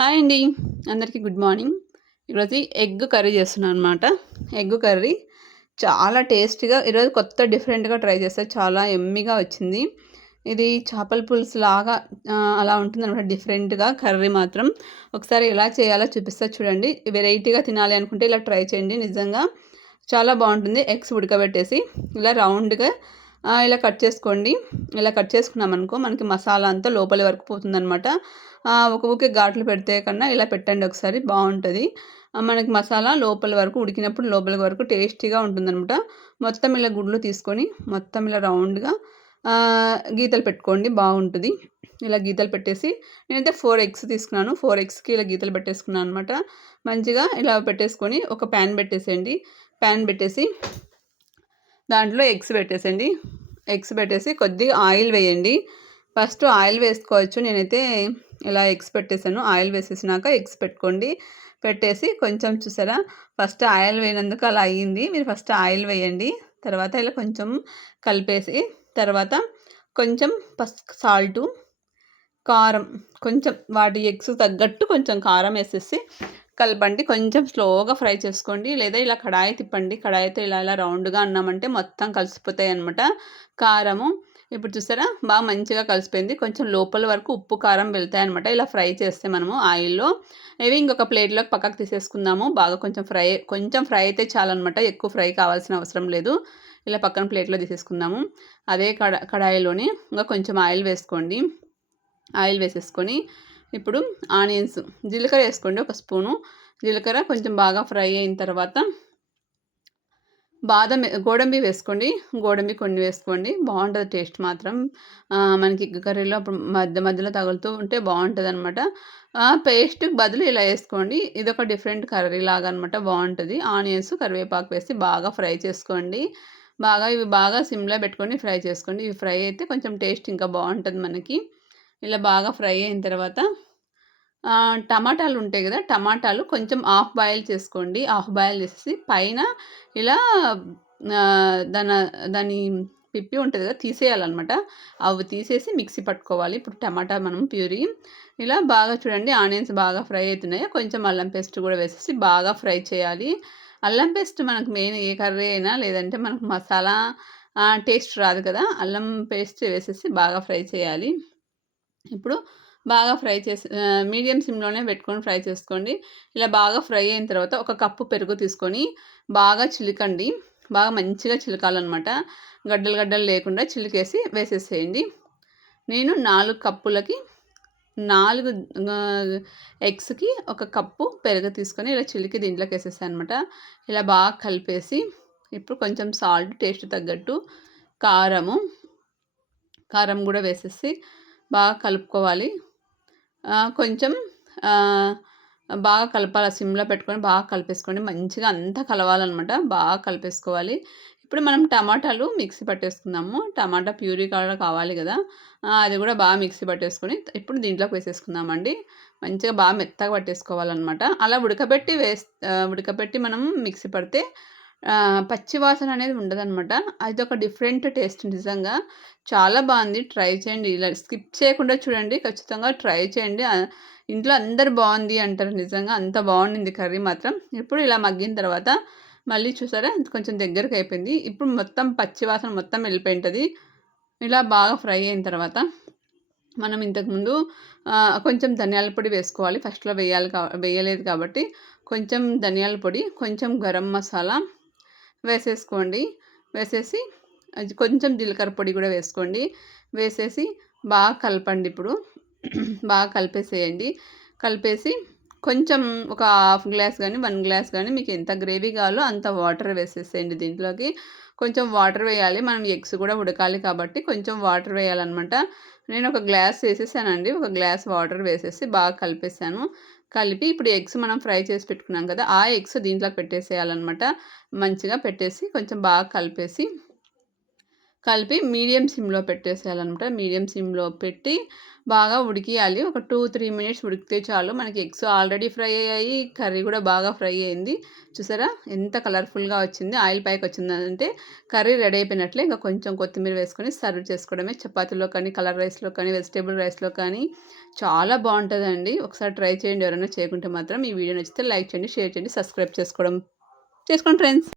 Hi అండి. అందరికీ good morning. ఈరోజు ఎగ్ కర్రీ చేస్తున్నాను అనమాట ఎగ్ కర్రీ చాలా టేస్టీగా ఈరోజు కొత్త డిఫరెంట్గా ట్రై చేస్తే చాలా ఎమ్మిగా వచ్చింది. ఇది చేపల పులుసు లాగా అలా ఉంటుంది అనమాట డిఫరెంట్గా కర్రీ మాత్రం. ఒకసారి ఎలా చేయాలో చూపిస్తా చూడండి. వెరైటీగా తినాలి అనుకుంటే ఇలా ట్రై చేయండి. నిజంగా చాలా బాగుంటుంది. ఎగ్స్ ఉడకబెట్టేసి ఇలా రౌండ్గా ఇలా కట్ చేసుకోండి. ఇలా కట్ చేసుకున్నాం అనుకో మనకి మసాలా అంతా లోపలి వరకు పోతుందనమాట ఒక ఊకే ఘాట్లు పెడితే కన్నా ఇలా పెట్టండి ఒకసారి బాగుంటుంది. మనకి మసాలా లోపల వరకు ఉడికినప్పుడు లోపల వరకు టేస్టీగా ఉంటుందన్నమాట. మొత్తం ఇలా గుడ్లు తీసుకొని మొత్తం ఇలా రౌండ్గా గీతలు పెట్టుకోండి బాగుంటుంది. ఇలా గీతలు పెట్టేసి నేనైతే ఫోర్ ఎగ్స్ తీసుకున్నాను. ఫోర్ ఎగ్స్కి ఇలా గీతలు పెట్టేసుకున్నాను అనమాట మంచిగా ఇలా పెట్టేసుకొని ఒక ప్యాన్ పెట్టేసేయండి. ప్యాన్ పెట్టేసి దాంట్లో ఎగ్స్ పెట్టేసండి. ఎగ్స్ పెట్టేసి కొద్దిగా ఆయిల్ వేయండి. ఫస్ట్ ఆయిల్ వేసుకోవచ్చు. నేనైతే ఇలా ఎగ్స్ పెట్టేసాను ఆయిల్ వేసేసినాక ఎగ్స్ పెట్టుకోండి. పెట్టేసి కొంచెం చూసారా? ఫస్ట్ ఆయిల్ వేయనందుకు అలా అయ్యింది. మీరు ఫస్ట్ ఆయిల్ వేయండి. తర్వాత ఇలా కొంచెం కలిపేసి తర్వాత కొంచెం పస్ సాల్టు కారం కొంచెం వాటి ఎగ్స్ తగ్గట్టు కొంచెం కారం వేసేసి కలపండి. కొంచెం స్లోగా ఫ్రై చేసుకోండి. లేదా ఇలా కడాయి తిప్పండి. కడాయితో ఇలా ఇలా రౌండ్గా అన్నామంటే మొత్తం కలిసిపోతాయి అనమాట కారము ఇప్పుడు చూసారా? బాగా మంచిగా కలిసిపోయింది. కొంచెం లోపల వరకు ఉప్పు కారం వెళ్తాయి అనమాట ఇలా ఫ్రై చేస్తే మనము ఆయిల్లో. ఇవి ఇంకొక ప్లేట్లోకి పక్కకు తీసేసుకుందాము. బాగా కొంచెం ఫ్రై కొంచెం ఫ్రై అయితే చాలన్నమాట. ఎక్కువ ఫ్రై కావాల్సిన అవసరం లేదు. ఇలా పక్కన ప్లేట్లో తీసేసుకుందాము. అదే కడా కడాయిలోని ఇంకా కొంచెం ఆయిల్ వేసుకోండి. ఆయిల్ వేసేసుకొని ఇప్పుడు ఆనియన్స్. జీలకర్ర వేసుకోండి ఒక స్పూను. జీలకర్ర కొంచెం బాగా ఫ్రై అయిన తర్వాత బాదం గోడంబి వేసుకోండి. గోడంబి కొన్ని వేసుకోండి. బాగుంటుంది టేస్ట్ మాత్రం. మనకి కర్రీలో మధ్య మధ్యలో తగులుతూ ఉంటే బాగుంటుంది అనమాట పేస్ట్ బదులు ఇలా వేసుకోండి. ఇదొక డిఫరెంట్ కర్రీ లాగా అనమాట బాగుంటుంది. ఆనియన్స్ కరివేపాకు వేసి బాగా ఫ్రై చేసుకోండి. బాగా ఇవి బాగా సిమ్లో పెట్టుకొని ఫ్రై చేసుకోండి. ఇవి ఫ్రై అయితే కొంచెం టేస్ట్ ఇంకా బాగుంటుంది మనకి. ఇలా బాగా ఫ్రై అయిన తర్వాత టమాటాలు ఉంటాయి కదా టమాటాలు కొంచెం ఆఫ్ బాయిల్ చేసుకోండి. ఆఫ్ బాయిల్ చేసి పైన ఇలా దాని దాని పిప్పి ఉంటుంది కదా తీసేయాలన్నమాట. అవి తీసేసి మిక్సీ పట్టుకోవాలి. ఇప్పుడు టమాటా మనం ప్యూరీ ఇలా బాగా చూడండి ఆనియన్స్ బాగా ఫ్రై అవుతున్నాయి. కొంచెం అల్లం పేస్ట్ కూడా వేసేసి బాగా ఫ్రై చేయాలి. అల్లం పేస్ట్ మనకు మెయిన్ ఏ కర్రీ అయినా లేదంటే మనకు మసాలా టేస్ట్ రాదు కదా. అల్లం పేస్ట్ వేసేసి బాగా ఫ్రై చేయాలి. ఇప్పుడు బాగా ఫ్రై చేసి మీడియం సిమ్లోనే పెట్టుకొని ఫ్రై చేసుకోండి. ఇలా బాగా ఫ్రై అయిన తర్వాత ఒక కప్పు పెరుగు తీసుకొని బాగా చిలికండి. బాగా మంచిగా చిలకాలన్నమాట. గడ్డలు గడ్డలు లేకుండా చిలికేసి వేసేసేయండి. నేను నాలుగు కప్పులకి నాలుగు ఎగ్స్కి ఒక కప్పు పెరుగు తీసుకొని ఇలా చిలికి దీంట్లోకి వేసేసాను అనమాట ఇలా బాగా కలిపేసి ఇప్పుడు కొంచెం సాల్ట్ టేస్ట్ తగ్గట్టు కారము కారం కూడా వేసేసి బాగా కలుపుకోవాలి. కొంచెం బాగా కలపాలి. సిమ్లో పెట్టుకొని బాగా కలిపేసుకోండి. మంచిగా అంతా కలవాలన్నమాట. బాగా కలిపేసుకోవాలి. ఇప్పుడు మనం టమాటాలు మిక్సీ పట్టేసుకుందాము. టమాటా ప్యూరీ కూడా కావాలి కదా. అది కూడా బాగా మిక్సీ పట్టేసుకొని ఇప్పుడు దీంట్లోకి వేసేసుకుందామండి. మంచిగా బాగా మెత్తగా పట్టేసుకోవాలన్నమాట. అలా ఉడకబెట్టి వేస్ ఉడకబెట్టి మనం మిక్సీ పడితే పచ్చివాసన అనేది ఉండదనమాట అది ఒక డిఫరెంట్ టేస్ట్ నిజంగా. చాలా బాగుంది. ట్రై చేయండి. ఇలా స్కిప్ చేయకుండా చూడండి. ఖచ్చితంగా ట్రై చేయండి. ఇంట్లో అందరు బాగుంది అంటారు నిజంగా. అంత బాగుండింది కర్రీ మాత్రం. ఇప్పుడు ఇలా మగ్గిన తర్వాత మళ్ళీ చూసారా? కొంచెం దగ్గరకు అయిపోయింది. ఇప్పుడు మొత్తం పచ్చివాసన మొత్తం వెళ్ళిపోయింటుంది. ఇలా బాగా ఫ్రై అయిన తర్వాత మనం ఇంతకుముందు కొంచెం ధనియాల పొడి వేసుకోవాలి. ఫస్ట్లో వేయాలి కా వేయలేదు కాబట్టి కొంచెం ధనియాల పొడి కొంచెం గరం మసాలా వేసేసుకోండి. వేసేసి కొంచెం జీలకర్ర పొడి కూడా వేసుకోండి. వేసేసి బాగా కలపండి ఇప్పుడు. బాగా కలిపేసేయండి. కలిపేసి కొంచెం ఒక హాఫ్ గ్లాస్ కానీ వన్ గ్లాస్ కానీ మీకు ఎంత గ్రేవీ కావాలో అంత వాటర్ వేసేసేయండి దీంట్లోకి. కొంచెం వాటర్ వేయాలి. మనం ఎగ్స్ కూడా ఉడకాలి కాబట్టి కొంచెం వాటర్ వేయాలన్నమాట. నేను ఒక గ్లాస్ వేసేసానండి. ఒక గ్లాస్ వాటర్ వేసేసి బాగా కలిపేసాను. కలిపి ఇప్పుడు ఎగ్స్ మనం ఫ్రై చేసి పెట్టుకున్నాం కదా ఆ ఎగ్స్ దీంట్లో పెట్టేసేయాలన్నమాట. మంచిగా పెట్టేసి కొంచెం బాగా కలిపేసి కలిపి మీడియం సిమ్‌లో పెట్టేసేయాలనమాట. మీడియం సిమ్‌లో పెట్టి బాగా ఉడికియాలి. ఒక 2, 3 మినిట్స్ ఉడికితే చాలు. మనకి ఎగ్స్ ఆల్రెడీ ఫ్రై అయ్యాయి. కర్రీ కూడా బాగా ఫ్రై అయింది. చూసారా? ఎంత కలర్‌ఫుల్‌గా వచ్చింది. ఆయిల్ పైకొచ్చిందంటే కర్రీ రెడీ అయిపోయినట్లే. ఇంకా కొంచెం కొత్తిమీర వేసుకొని సర్వ్ చేసుకోవడమే. చపాతీలో కానీ, కలర్ రైస్‌లో కానీ, వెజిటేబుల్ రైస్‌లో కానీ చాలా బాగుంటుందండి ఒకసారి ట్రై చేయండి. ఎవరైనా చేయకుంటే మాత్రం. ఈ వీడియో నచ్చితే లైక్ చేయండి, షేర్ చేయండి, సబ్స్క్రైబ్ చేసుకోవడం చేసుకోండి ఫ్రెండ్స్.